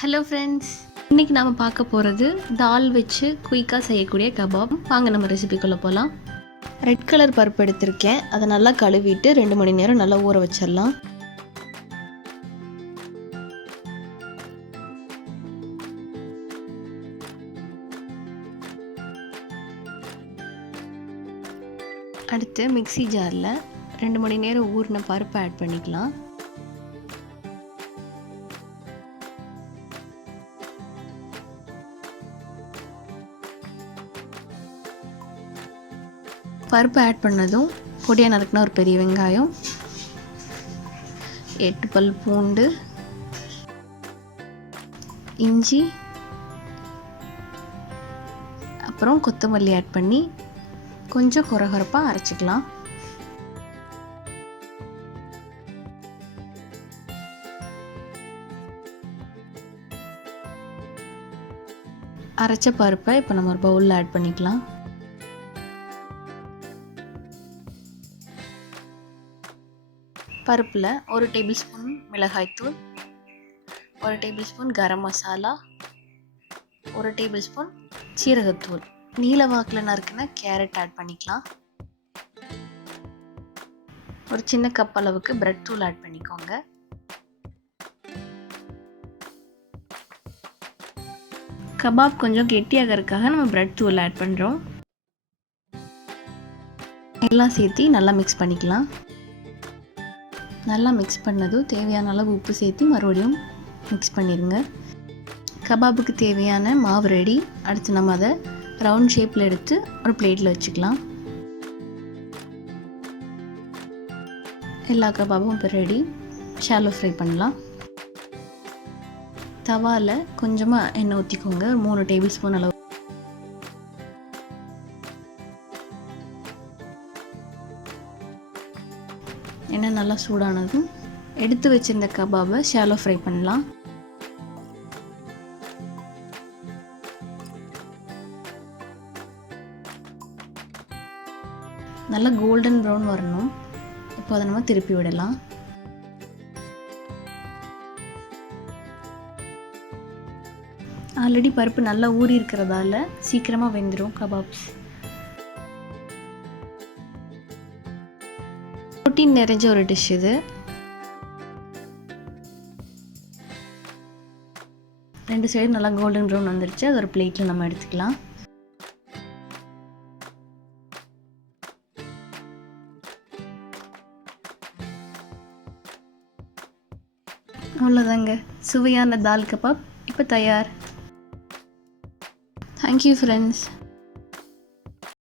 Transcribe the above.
Hello friends, இன்றைக்கி நாம் பார்க்க போகிறது தால் வச்சு குயிக்காக செய்யக்கூடிய கபாப். வாங்க நம்ம ரெசிபிக்குள்ளே போகலாம். ரெட் கலர் பருப்பு எடுத்திருக்கேன். அதை நல்லா கழுவிட்டு 2 மணி நேரம் நல்லா ஊற வச்சிடலாம். அடுத்து மிக்ஸி ஜாரில் 2 மணி நேரம் ஊறின பருப்பை ஆட் பண்ணிக்கலாம். பருப்பு ஆட் பண்ணதும் பொடியாக நறுக்கின ஒரு பெரிய வெங்காயம், 8 பல் பூண்டு, இஞ்சி, அப்புறம் கொத்தமல்லி ஆட் பண்ணி கொஞ்சம் கொரகொரப்பாக அரைச்சிக்கலாம். அரைச்ச பருப்பை இப்போ நம்ம ஒரு பவுலில் ஆட் பண்ணிக்கலாம். பருப்பில் 1 டேபிள் ஸ்பூன் மிளகாய்த்தூள், 1 table spoon garam masala, 1 table spoon சீரகத்தூள், நீல வாக்கில் நறுக்கின கேரட் ஆட் பண்ணிக்கலாம். ஒரு சின்ன கப் அளவுக்கு பிரெட் தூள் ஆட் பண்ணிக்கோங்க. கபாப் கொஞ்சம் கெட்டியாகிறதுக்காக நம்ம பிரெட் தூள் ஆட் பண்ணுறோம். எல்லாம் சேர்த்து நல்லா மிக்ஸ் பண்ணிக்கலாம். நல்லா மிக்ஸ் பண்ணதும் தேவையான அளவு உப்பு சேர்த்து மறுபடியும் மிக்ஸ் பண்ணிடுங்க. கபாபுக்கு தேவையான மாவு ரெடி. அடுத்து நம்ம அதை ரவுண்ட் ஷேப்பில் எடுத்து ஒரு பிளேட்டில் வச்சுக்கலாம். எல்லா கபாபும் இப்போ ரெடி. ஷாலோ ஃப்ரை பண்ணலாம். தவாவில் கொஞ்சமாக எண்ணெய் ஊற்றிக்கோங்க. 3 டேபிள் ஸ்பூன் அளவு. எண்ணெய் நல்லா சூடானதும் எடுத்து வச்சிருந்த கபாபை ஷாலோ ஃப்ரை பண்ணலாம். நல்லா கோல்டன் ப்ரௌன் வரணும். இப்போ அதை நம்ம திருப்பி விடலாம். ஆல்ரெடி பருப்பு நல்லா ஊறி இருக்கிறதால சீக்கிரமாக வெந்துடும் கபாப்ஸ். புரோட்டீன் நிறைஞ்ச ஒரு டிஷ் இது. 2 சைடு நல்லா கோல்டன் ப்ரௌன் வந்துருச்சு. அது ஒரு பிளேட்டில் நம்ம எடுத்துக்கலாம். அவ்வளோதாங்க, சுவையான தால் கபாப் இப்போ தயார். Thank you friends.